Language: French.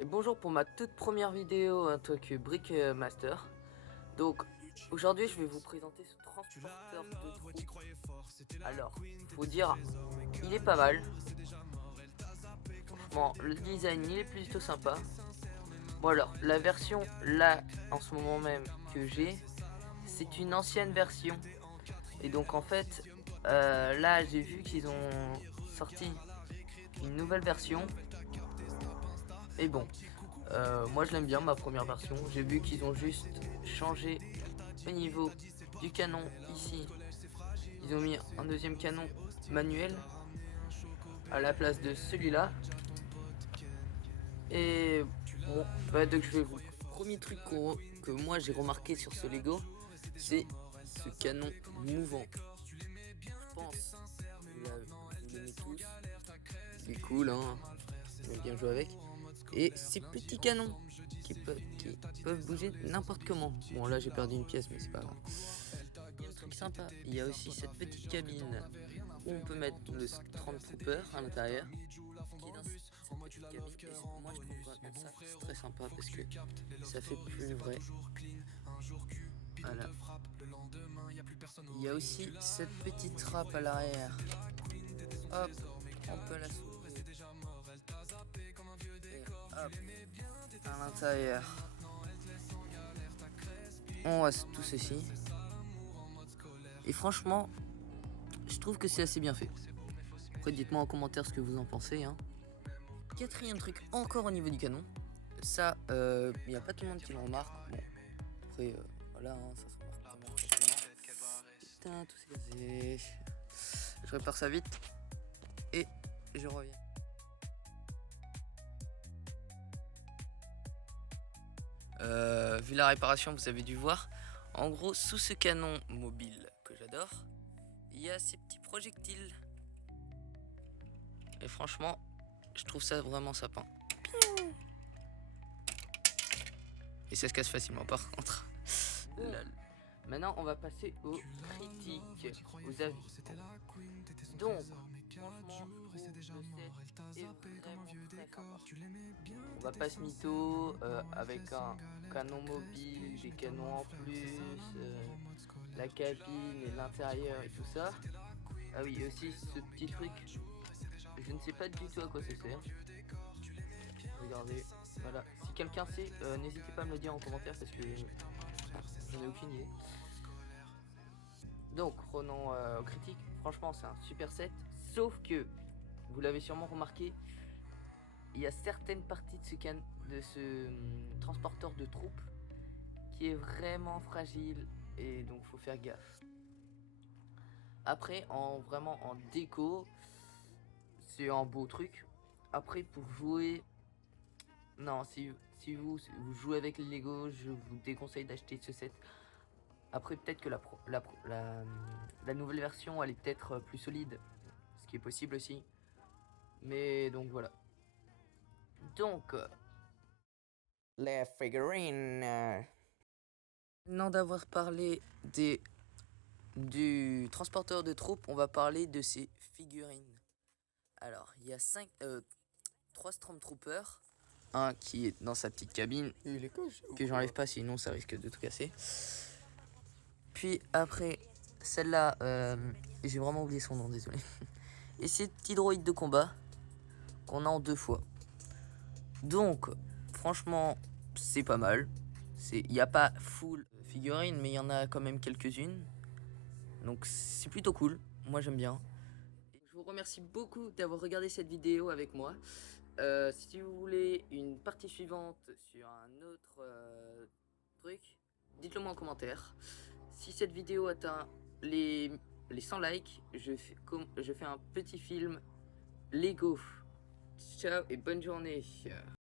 Et bonjour pour ma toute première vidéo en tant que Brick Master. Donc aujourd'hui je vais vous présenter ce transporteur de troupes. Alors, faut dire, il est pas mal. Franchement, le design il est plutôt sympa. Bon alors, la version là en ce moment même que j'ai, c'est une ancienne version. Et donc en fait, là j'ai vu qu'ils ont sorti une nouvelle version. Et bon, moi je l'aime bien ma première version. J'ai vu qu'ils ont juste changé au niveau du canon ici. Ils ont mis un deuxième canon manuel à la place de celui-là. Et bon, bah, donc je vais vous. Premier truc que moi j'ai remarqué sur ce Lego, c'est ce canon mouvant. Je pense vous l'aimez tous. Il est cool, hein. J'aime bien jouer avec. Et ces petits canons qui peuvent bouger n'importe comment. Bon, là j'ai perdu une pièce, mais c'est pas grave. Il y a un truc sympa, il y a aussi cette petite cabine où on peut mettre le Stormtrooper à l'intérieur, qui est dans cette petite cabine. Et moi je trouve vraiment ça très sympa parce que ça fait plus vrai. Voilà. Il y a aussi cette petite trappe à l'arrière. Hop, on peut la soulever. Et hop, à l'intérieur. On voit tout ceci. Et franchement, je trouve que c'est assez bien fait. Après, dites-moi en commentaire ce que vous en pensez. Hein. Quatrième truc, encore au niveau du canon. Ça, il n'y a pas tout le monde qui le remarque. Bon, après, voilà, hein, ça se remarque vraiment facilement. Putain, tout c'est casé. Je répare ça vite. Et je reviens. Vu la réparation, vous avez dû voir. En gros, sous ce canon mobile que j'adore, il y a ces petits projectiles. Et franchement, je trouve ça vraiment sapin. Et ça se casse facilement par contre. Lol. Maintenant, on va passer aux critiques, aux avis. Donc, franchement, je trouve le set est vraiment très sympa. On va pas se mytho, avec un canon mobile, des canons en plus, la cabine et l'intérieur et tout ça. Ah oui, et aussi ce petit truc, je ne sais pas du tout à quoi ça sert. Regardez, voilà. Si quelqu'un sait, n'hésitez pas à me le dire en commentaire parce que j'en ai aucune idée. Donc, prenons aux critiques. Franchement, c'est un super set. Sauf que, vous l'avez sûrement remarqué, il y a certaines parties de ce transporteur de troupes qui est vraiment fragile et donc faut faire gaffe. Après, vraiment en déco, c'est un beau truc. Après, pour jouer, non, si vous jouez avec les Lego, je vous déconseille d'acheter ce set. Après, peut-être que la nouvelle version, elle est peut-être plus solide, ce qui est possible aussi. Mais donc voilà. Donc, les figurines. Maintenant d'avoir parlé du transporteur de troupes, on va parler de ses figurines. Alors, il y a 3 Stormtroopers. Un qui est dans sa petite cabine, que j'enlève pas sinon ça risque de tout casser. Puis après, celle-là, j'ai vraiment oublié son nom, désolé. Et ces petits droïdes de combat qu'on a en 2 fois. Donc, franchement, c'est pas mal. Il n'y a pas full figurines, mais il y en a quand même quelques-unes. Donc c'est plutôt cool, moi j'aime bien. Je vous remercie beaucoup d'avoir regardé cette vidéo avec moi. Si vous voulez une partie suivante sur un autre truc, dites-le moi en commentaire. Si cette vidéo atteint les 100 likes, je fais un petit film Lego. Ciao et bonne journée.